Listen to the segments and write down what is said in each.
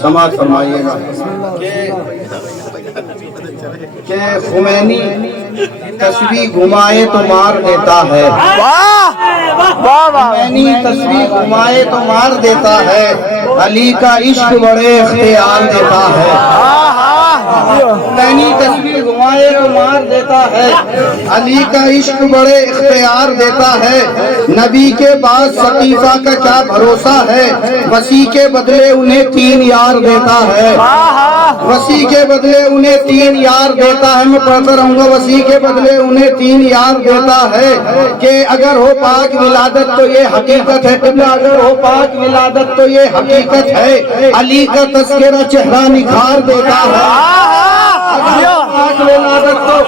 سماعت فرمائیے گا کہ خمینی تسبیح گھمائے تو مار دیتا ہے، خمینی تسبیح گھمائے تو مار دیتا ہے، علی کا عشق بڑے اختیار دیتا ہے، خمینی تسبیح گھمائے تو مار دیتا ہے، علی کا عشق بڑے اختیار دیتا ہے، نبی کے بعد ثقیفہ کا کیا بھروسہ ہے، وسیع کے بدلے انہیں 3 یار دیتا ہے، وسیع کے بدلے انہیں 3 یار دیتا ہے، میں پڑھتا رہوں گا، وسیع کے بدلے انہیں 3 یار دیتا ہے، کہ اگر ہو پاک ولادت تو یہ حقیقت ہے، اگر ہو پاک ولادت تو یہ حقیقت ہے، علی کا تذکرہ چہرہ نکھار دیتا ہے،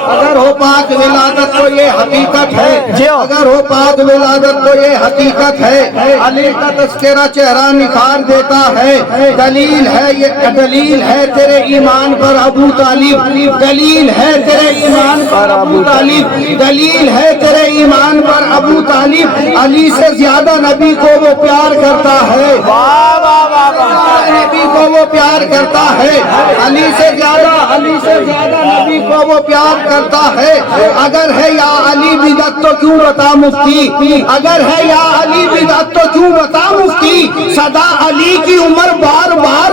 اگر ہو پاک ولادت تو یہ حقیقت ہے، اگر ہو پاک ولادت تو یہ حقیقت ہے، علی کا تذکرہ چہرہ نکھار دیتا ہے، دلیل ہے یہ دلیل ہے تیرے ایمان پر ابو طالب، دلیل ہے تیرے ایمان پر ابو طالب، دلیل ہے تیرے ایمان پر ابو طالب، علی سے زیادہ نبی کو وہ پیار کرتا ہے، نبی کو وہ پیار کرتا ہے، علی سے زیادہ نبی کو وہ پیار کرتا ہے، اگر ہے یا علی بدعت تو کیوں بتا مفتی، اگر ہے یا علی بدعت تو کیوں بتا مفتی، صدا علی کی عمر بار بار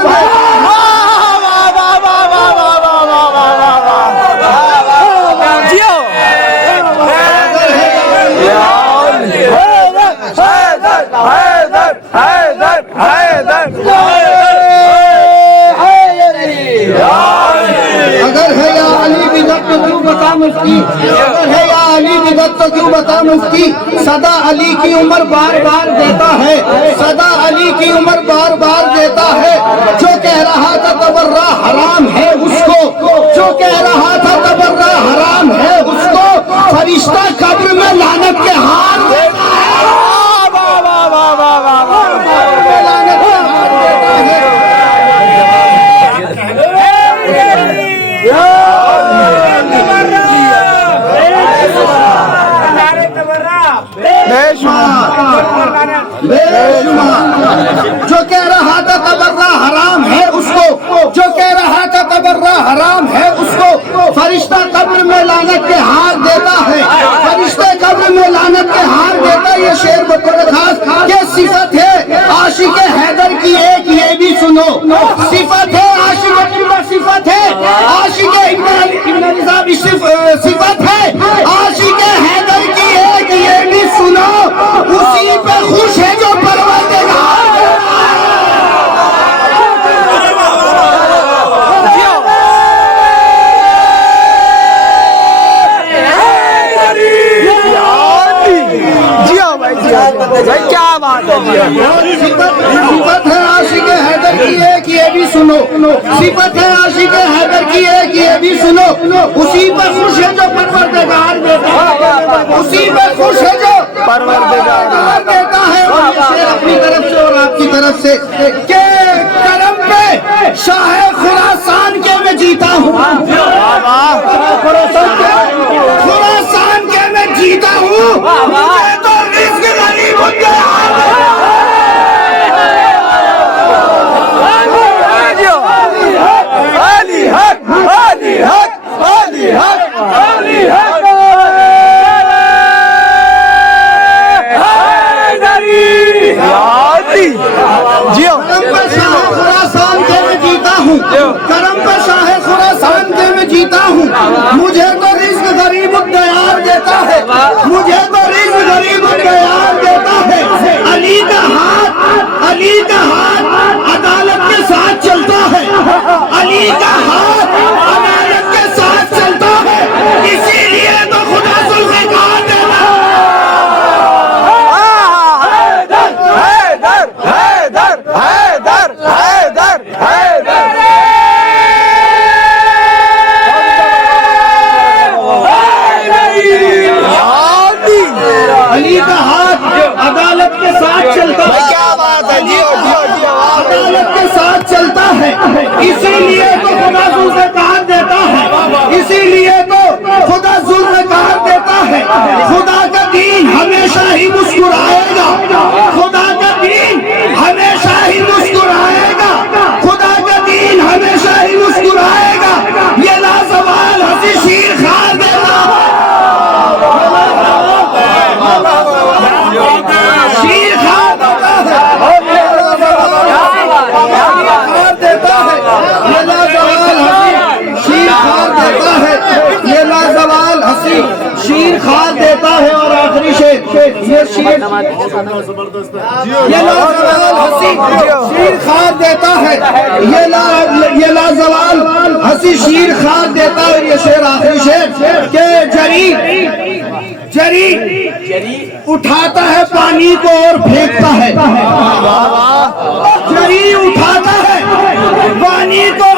اگر ہے یا علی بدعت تو کیوں بتا مفتی، اگر ہے یا علی بدعت تو کیوں بتا مفتی، صدا علی کی عمر بار بار دیتا ہے، صدا علی کی عمر بار بار دیتا ہے، جو کہہ رہا تھا تبرہ حرام ہے اس کو، جو کہہ رہا تھا تبرہ حرام ہے اس کو، فرشتہ قبر میں لعنت کے ہار دیتا ہے، جو کہہ رہا تھا تبرہ حرام ہے اس کو، جو کہہ رہا تھا تبرہ حرام ہے اس کو، فرشتہ قبر میں لعنت کے ہار دیتا ہے، فرشتہ قبر میں لعنت کے ہار دیتا ہے، یہ شعر بطور خاص یہ صفت ہے عاشق حیدر کی، ایک یہ بھی سنو، صفت ہے عاشق صفت ہے عاشق ابن علی صاحب، صفت ہے عاشق حیدر کی، ایک یہ بھی سنو، اسی پہ خوش ہے جو پروردگار کیا بات ہے، صفت ہے عاشق حیدر کی، ایک یہ بھی سنو، صفت ہے عاشق حیدر کی، ایک یہ بھی سنو، اسی پہ خوش ہے جو پروردگار دیتا ہے، اسی پہ خوش ہے جو پروردگار دیتا ہے، اپنی طرف سے اور آپ کی طرف سے، کہ کرم پہ شاہ خراسان کے میں جیتا ہوں، خراسان کے میں جیتا ہوں، مجھے تو رزق غریب ہو گیا، علی حق علی حق علی حق علی حق خراسان کے میں جیتا ہوں، کرم پہ شاہ خراسان کے میں جیتا ہوں، مجھے تو رزق غریب دیار دیتا ہے، مجھے تو رزق غریب دیار دیتا ہے، علی کا ہاتھ عدالت کے ساتھ چلتا ہے، علی کا ہاتھ عدالت کے ساتھ چلتا ہے، اسی لیے تو خدا ذوالفقار دیتا ہے، حیدر حیدر حیدر حیدر حیدر یہ لازوال ہنسی شیر خار دیتا ہے، یہ لازوال ہنسی شیر خار دیتا ہے. یہ شعر آخری شعر کہ جری اٹھاتا ہے پانی کو اور پھینکتا ہے. جری اٹھاتا ہے پانی کو